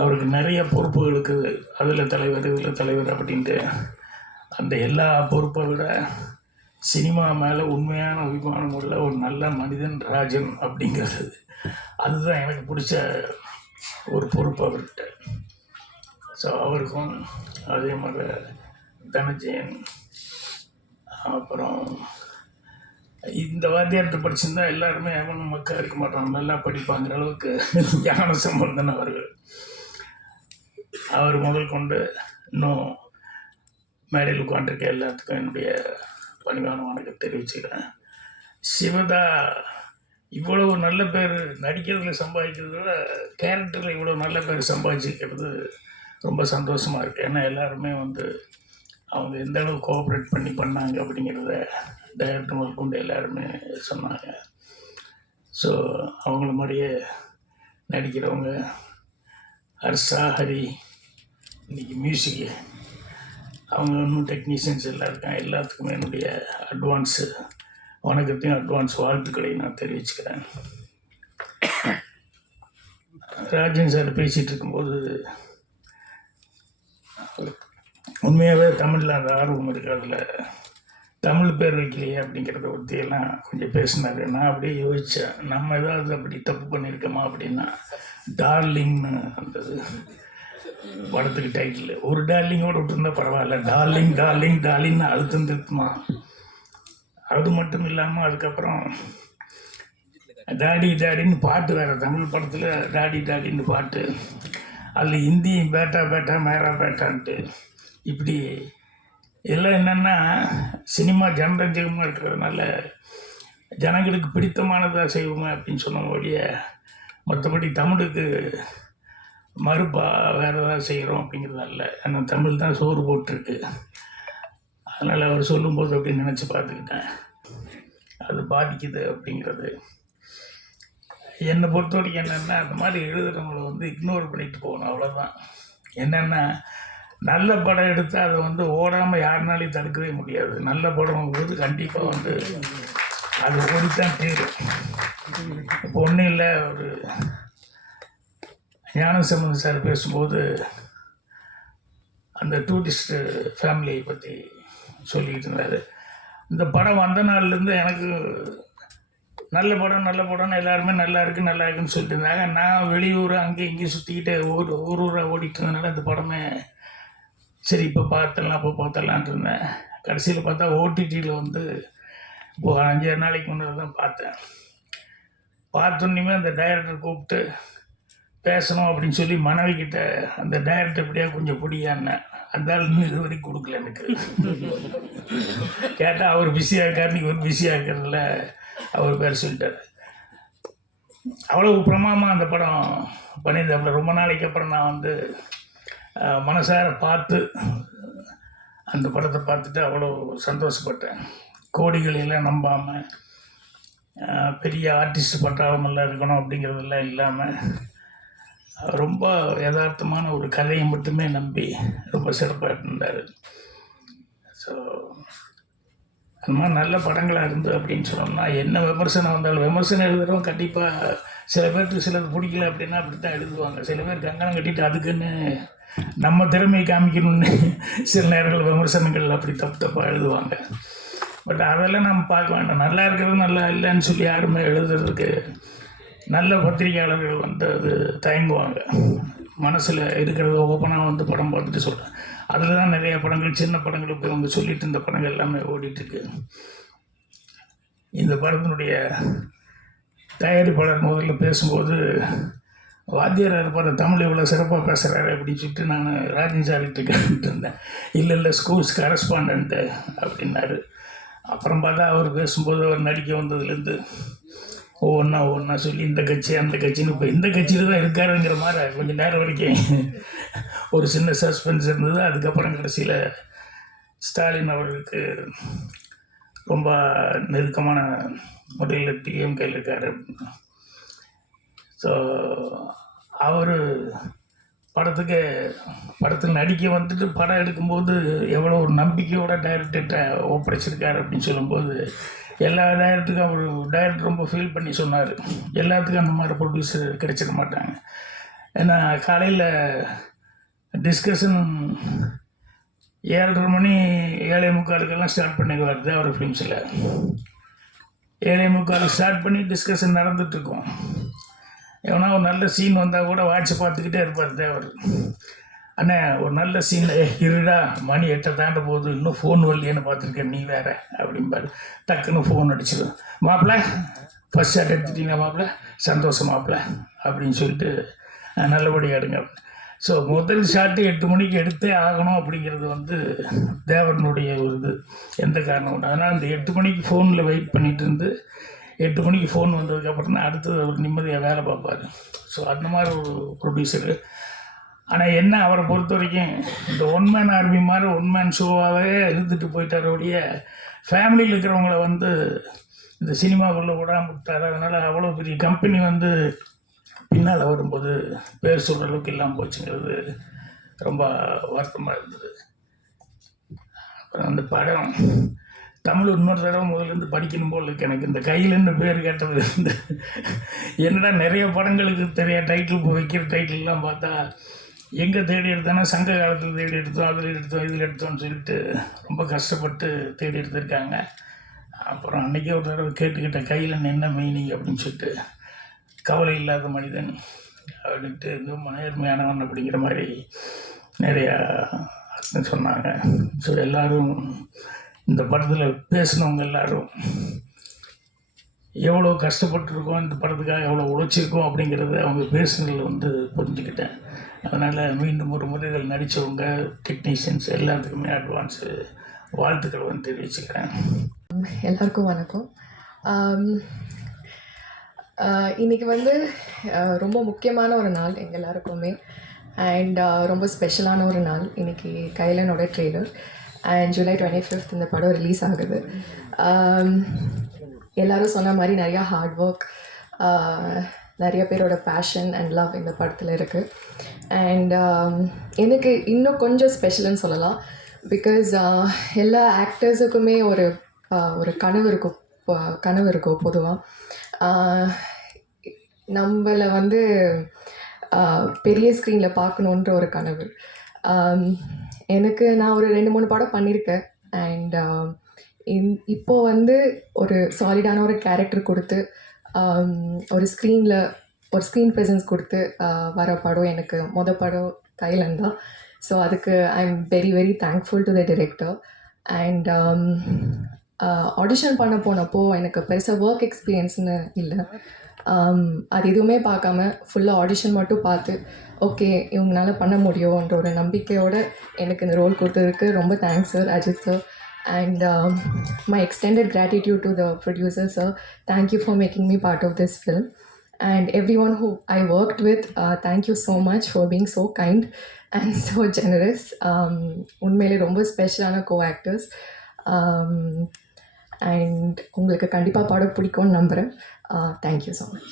அவருக்கு நிறைய பொறுப்புகள் இருக்குது. அதில் தலைவர், இதில் தலைவர் அப்படின்ட்டு. அந்த எல்லா பொறுப்பை விட சினிமா மேலே உண்மையான அபிமானம் உள்ள ஒரு நல்ல மனிதன் ராஜன் அப்படிங்கிறது. அதுதான் எனக்கு பிடிச்ச ஒரு பொறுப்பு அவர்கிட்ட. ஸோ அவருக்கும் அதே மாதிரி தனஞ்சயன், அப்புறம் இந்த வாத்தியார்கிட்ட படிச்சிருந்தா எல்லாருமே அவனும் மக்கா இருக்க மாட்டாங்க, நல்லா படிப்பாங்கிற அளவுக்கு ஞான சம்பந்தன் அவர்கள். அவர் முதல் கொண்டு இன்னும் மேடையில் உட்காந்துருக்க எல்லாத்துக்கும் என்னுடைய பணிவான வணக்கம் தெரிவிச்சுக்கிறேன். சிவதா இவ்வளவு நல்ல பேர் நடிக்கிறதுல சம்பாதிக்கிறத விட கேரக்டரில் இவ்வளோ நல்ல பேர் சம்பாதிச்சிருக்கிறது ரொம்ப சந்தோஷமாக இருக்குது. ஏன்னா எல்லாருமே அவங்க எந்த அளவு கோஆப்ரேட் பண்ணாங்க அப்படிங்கிறத டைரக்டர் முதல் கொண்டு எல்லாருமே சொன்னாங்க. ஸோ அவங்கள மாதிரியே நடிக்கிறவங்க ஹர்ஷா, ஹரி, இன்றைக்கி மியூசிக்கு, அவங்க இன்னும் டெக்னீஷியன்ஸ் எல்லாம் இருக்காங்க. எல்லாத்துக்குமே என்னுடைய அட்வான்ஸு வணக்கத்தையும் அட்வான்ஸ் வாழ்த்துக்களையும் நான் தெரிவிச்சுக்கிறேன். ராஜன் சார் பேசிகிட்டு இருக்கும்போது உண்மையாகவே தமிழில் அந்த ஆர்வம் இருக்குது. அதில் தமிழ் பேர் வைக்கலையே அப்படிங்கிறத பற்றியெல்லாம் கொஞ்சம் பேசினார். நான் அப்படியே யோசித்தேன், நம்ம ஏதாவது அப்படி தப்பு பண்ணியிருக்கோமா அப்படின்னா. டார்லிங்னு அந்த படத்துக்கு டைட்டில் ஒரு டார்லிங்கோடு விட்டுருந்தா பரவாயில்ல, டார்லிங் டார்லிங் டார்லிங்னு அழுத்தம் திருத்துமா. அது மட்டும் இல்லாமல் அதுக்கப்புறம் டாடி டாடின்னு பாட்டு வேறு, தமிழ் படத்தில் டாடி டாடின்னு பாட்டு, அதில் ஹிந்தி பேட்டா பேட்டா மேரா பேட்டான்ட்டு. இப்படி எல்லாம் என்னென்னா சினிமா ஜனரஞ்சகமாக இருக்கிறதுனால ஜனங்களுக்கு பிடித்தமானதாக செய்வோமே அப்படின்னு சொன்ன ஒழிய மற்றபடி தமிழுக்கு மறுப்பா வேறு ஏதாவது செய்கிறோம் அப்படிங்கிறது அல்ல. ஏன்னா தமிழ் தான் சோறு போட்டிருக்கு. அதனால் அவர் சொல்லும்போது அப்படின்னு நினச்சி பார்த்துக்கிட்டேன், அது பாதிக்குது அப்படிங்கிறது. என்னை பொறுத்த வரைக்கும் என்னென்னா அந்த மாதிரி எழுதுகிறவங்களை இக்னோர் பண்ணிட்டு போகணும், அவ்வளோதான். என்னென்னா நல்ல படம் எடுத்தால் அதை ஓடாமல் யாருனாலையும் தடுக்கவே முடியாது. நல்ல படம் போது கண்டிப்பாக அது ஓடித்தான் தீரும். இப்போ ஒன்றும் இல்லை, ஒரு ஞானசம்பந்தன் சார் பேசும்போது அந்த டூரிஸ்ட்டு ஃபேமிலியை பற்றி சொல்லிக்கிட்டு இருந்தார். இந்த படம் வந்த நாள்லேருந்து எனக்கு நல்ல படம்னு எல்லாருமே நல்லா இருக்குன்னு சொல்லிட்டு இருந்தாங்க. நான் வெளியூர் அங்கே இங்கேயும் சுற்றிக்கிட்டு ஊராக ஓடிட்டு இருந்ததுனால இந்த படமே சரி இப்போ பார்த்தலான்ட்டு இருந்தேன். கடைசியில் பார்த்தா ஓடிடியில் இப்போ 5-6 நாளைக்கு முன்னாடி தான் பார்த்தேன். பார்த்தோன்னுமே அந்த டைரக்டர் கூப்பிட்டு பேசணும் அப்படின்னு சொல்லி மனைவிக்கிட்ட அந்த டைரக்டர் எப்படியா கொஞ்சம் பிடியான்னேன். அந்த ஆள் இன்னும் இது வரைக்கும் கொடுக்கல எனக்கு. கேட்டால் அவர் பிஸியாக இருக்கார், இவர் பிஸியாக இருக்கிறதுல அவர் பேர் சொல்லிட்டார். அவ்வளோ பிரமாதமாக அந்த படம் பண்ணியிருந்தாப்புல. ரொம்ப நாளைக்கு அப்புறம் நான் மனசார பார்த்து அந்த படத்தை பார்த்துட்டு அவ்வளோ சந்தோஷப்பட்டேன். கோடிகளெல்லாம் நம்பாமல் பெரிய ஆர்டிஸ்ட் பட்டாளமெல்லாம் இருக்கணும் அப்படிங்கிறதெல்லாம் இல்லாமல் ரொம்ப யதார்த்தமான ஒரு கதையை மட்டுமே நம்பி ரொம்ப சிறப்பாக இருந்தார். ஸோ அந்த மாதிரி நல்ல படங்களாக இருந்து அப்படின்னு சொன்னோம்னா என்ன விமர்சனம் வந்தாலும் விமர்சனம் எழுதுகிறவங்க கண்டிப்பாக சில பேருக்கு சிலது பிடிக்கல அப்படின்னா அப்படி தான் எழுதுவாங்க. சில பேர் கங்கணம் கட்டிட்டு அதுக்குன்னு நம்ம திறமையை காமிக்கணும்னு சில நேரங்கள் விமர்சனங்கள் அப்படி தப்பாக எழுதுவாங்க. பட் அதெல்லாம் நம்ம பார்க்க வேண்டாம். நல்லா இருக்கிறது நல்லா இல்லைன்னு சொல்லி யாருமே எழுதுறதுக்கு நல்ல பத்திரிகையாளர்கள் அது தயங்குவாங்க. மனசில் இருக்கிறத ஓப்பனாக படம் பார்த்துட்டு சொல்கிறேன். அதில் தான் நிறைய படங்கள், சின்ன படங்கள் போய் சொல்லிட்டு இந்த படங்கள் எல்லாமே ஓடிட்டுருக்கு. இந்த படத்தினுடைய தயாரிப்பாளர் முதல்ல பேசும்போது வாத்தியாராக இருப்பார், தமிழ் இவ்வளோ சிறப்பாக பேசுகிறாரு அப்படின்னு சொல்லிட்டு நான் ராஜன் சார்கிட்ட கேட்டுட்டு இருந்தேன். இல்லை ஸ்கூல்ஸ் கரஸ்பாண்டன்ட்டு அப்படின்னாரு. அப்புறம் பார்த்தா அவர் பேசும்போது அவர் நடிக்க வந்ததுலேருந்து ஒவ்வொன்றா சொல்லி இந்த கட்சி அந்த கட்சின்னு இப்போ இந்த கட்சியில் தான் இருக்காருங்கிற மாதிரி கொஞ்சம் நேரம் வரைக்கும் ஒரு சின்ன சஸ்பென்ஸ் இருந்தது. அதுக்கப்புறம் கடைசியில் ஸ்டாலின் அவர்களுக்கு ரொம்ப நெருக்கமான முறையில் டிஎம்கேல இருக்கார் அப்படின்னு. ஸோ அவர் படத்தில் நடிக்க படம் எடுக்கும்போது எவ்வளோ ஒரு நம்பிக்கையோட டைரக்டர்கிட்ட ஒப்படைச்சிருக்காரு அப்படின்னு சொல்லும்போது எல்லா டைரக்டருக்கும் அவர் டைரக்டர் ரொம்ப ஃபீல் பண்ணி சொன்னார். எல்லாத்துக்கும் அந்த மாதிரி ப்ரொடியூசர் கிடைச்சிட மாட்டாங்க. ஏன்னா காலையில் டிஸ்கஷன் 7:30 மணி 7:45 ஸ்டார்ட் பண்ணிடுவார் தேவர் ஃபிலிம்ஸில். 7:45 ஸ்டார்ட் பண்ணி டிஸ்கஷன் நடந்துகிட்ருக்கோம். எவனா ஒரு நல்ல சீன் வந்தால் கூட வாட்சை பார்த்துக்கிட்டே இருப்பார் தேவர். அண்ணே ஒரு நல்ல சீன், இருடா மணி 8 தாண்ட போகுது, இன்னும் ஃபோன் வரலையேன்னு பார்த்துருக்கேன், நீ வேற அப்படிம்பாரு. டக்குன்னு ஃபோன் அடிச்சிடும், மாப்பிள்ள ஃபஸ்ட் ஷாட் எடுத்துட்டீங்களா மாப்பிள்ள, சந்தோஷம் மாப்பிள்ள அப்படின்னு சொல்லிட்டு நல்லபடியாக எடுங்க. ஸோ முதல் ஷாட்டு 8 மணிக்கு எடுத்தே ஆகணும் அப்படிங்கிறது வந்து தேவனுடைய ஒரு இது, எந்த காரணம் உண்டு. அதனால் அந்த 8 மணிக்கு ஃபோனில் வெயிட் பண்ணிகிட்டு இருந்து 8 மணிக்கு ஃபோன் வந்ததுக்கப்புறம் தான் அடுத்தது ஒரு நிம்மதியாக வேலை பார்ப்பார். ஸோ அந்த மாதிரி ஒரு ப்ரொடியூசரு. ஆனால் என்ன, அவரை பொறுத்த வரைக்கும் இந்த ஒன் மேன் ஆர்மி மாதிரி ஒன் மேன் ஷோவாகவே இருந்துட்டு போயிட்டார் ஒழிய ஃபேமிலியில் இருக்கிறவங்கள வந்து இந்த சினிமாக்குள்ளே விடாமல் விட்டார். அதனால் அவ்வளோ பெரிய கம்பெனி வந்து பின்னால் வரும்போது பேர் சொல்கிற அளவுக்கு இல்லாமல் போச்சுங்கிறது ரொம்ப வருத்தமாக இருந்தது. அப்புறம் அந்த படம் தமிழ் இன்னொரு தடவை முதலேருந்து படிக்கணும் போல் இருக்கு எனக்கு. இந்த கையிலன்னு பேர் கேட்டது இருந்து என்னடா நிறைய படங்களுக்கு தெரிய டைட்டில் வைக்கிற டைட்டில்லாம் பார்த்தா எங்கே தேடி எடுத்தோன்னா சங்க காலத்தில் தேடி எடுத்தோம், அதில் எடுத்தோம், இதில் எடுத்தோம்னு சொல்லிட்டு ரொம்ப கஷ்டப்பட்டு தேடி எடுத்திருக்காங்க. அப்புறம் அன்றைக்கே ஒரு தடவை கேட்டுக்கிட்ட கையில் என்ன மீனிங் அப்படின்னு சொல்லிட்டு, கவலை இல்லாத மனிதன் அப்படின்ட்டு ரொம்ப நேர்மையானவன் அப்படிங்கிற மாதிரி நிறையா அர்த்தம் சொன்னாங்க. ஸோ எல்லோரும் இந்த படத்தில் பேசினவங்க எல்லோரும் எவ்வளோ கஷ்டப்பட்டுருக்கோம், இந்த படத்துக்காக எவ்வளோ உழைச்சிருக்கோம் அப்படிங்கிறத அவங்க பேசுனதில் வந்து புரிஞ்சுக்கிட்டேன். அதனால் மீண்டும் ஒரு முறை இதில் நடித்தவங்க, டெக்னீஷியன்ஸ் எல்லாத்துக்குமே அட்வான்ஸு வாழ்த்துக்களை வந்து தெரிவிச்சுக்கிறேன். எல்லாருக்கும் வணக்கம். இன்றைக்கி வந்து ரொம்ப முக்கியமான ஒரு நாள் எங்கள் எல்லாருக்குமே, அண்ட் ரொம்ப ஸ்பெஷலான ஒரு நாள். இன்றைக்கி கைலனோட ட்ரெய்லர் அண்ட் July 25 இந்த படம் ரிலீஸ் ஆகுது. எல்லோரும் சொன்ன மாதிரி நிறையா ஹார்ட் ஒர்க், நிறைய பேரோட பேஷன் அண்ட் லவ் இந்த படத்தில் இருக்குது. அண்ட் எனக்கு இன்னும் கொஞ்சம் ஸ்பெஷல்னு சொல்லலாம். பிகாஸ் எல்லா ஆக்டர்ஸுக்குமே ஒரு கனவு இருக்கும் பொதுவாக. நம்மளை வந்து பெரிய ஸ்க்ரீனில் பார்க்கணுன்ற ஒரு கனவு எனக்கு. நான் ஒரு 2-3 படம் பண்ணியிருக்கேன். அண்ட் இப்போது வந்து ஒரு சாலிடான ஒரு கேரக்டர் கொடுத்து ஒரு ஸ்க்ரீன் ப்ரெசன்ஸ் கொடுத்து வர படம் எனக்கு படம் கைலன் தான். ஸோ அதுக்கு I am very very thankful to the director. And audition பண்ண போனப்போ எனக்கு பெருசாக ஒர்க் எக்ஸ்பீரியன்ஸ்னு இல்லை. அது எதுவுமே பார்க்காம ஃபுல்லாக ஆடிஷன் மட்டும் பார்த்து ஓகே இவங்களால பண்ண முடியும்ன்ற ஒரு நம்பிக்கையோடு எனக்கு இந்த ரோல் கொடுத்ததுக்கு ரொம்ப thanks sir, Ajith sir. And my extended gratitude to the producer, sir. Thank you for making me part of this film. And everyone who I worked with, thank you so much for being so kind and so generous. உண்மையிலே ரொம்ப ஸ்பெஷலான co-actors. And உங்களுக்கு கண்டிப்பாக படம் பிடிக்கும்னு நம்புகிறேன். Thank you so much.